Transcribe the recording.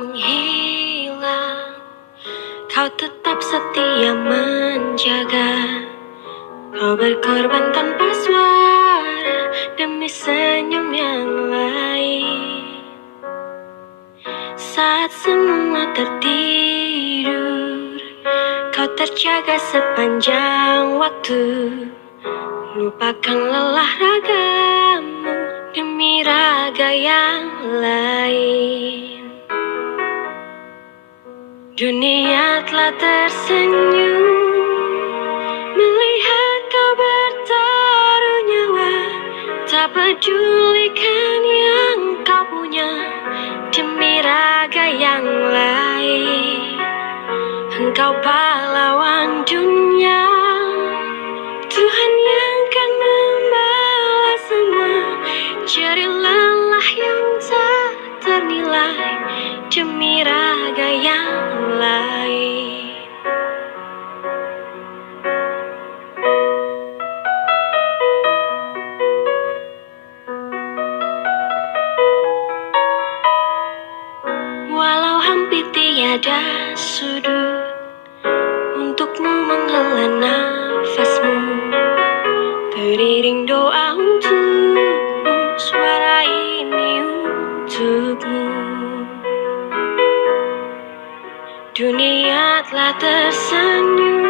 menghilang, kau tetap setia menjaga. Kau berkorban tanpa suara demi senyum yang lain. Saat semua tertidur, kau terjaga sepanjang waktu. Lupakan lelah ragamu demi raga yang lain. Dunia telah tersenyum melihat kau bertaruh nyawa. Tak pedulikan yang kau punya demi raga yang lain. Engkau pahlawan dunia, Tuhan yang kan membalas semua jerih lelah yang tak ternilai demi raga yang lain. Walau hampir tiada sudut untukmu menghela nafasmu, teriring doa untukmu, suara ini untukmu. Dunia telah tersenyum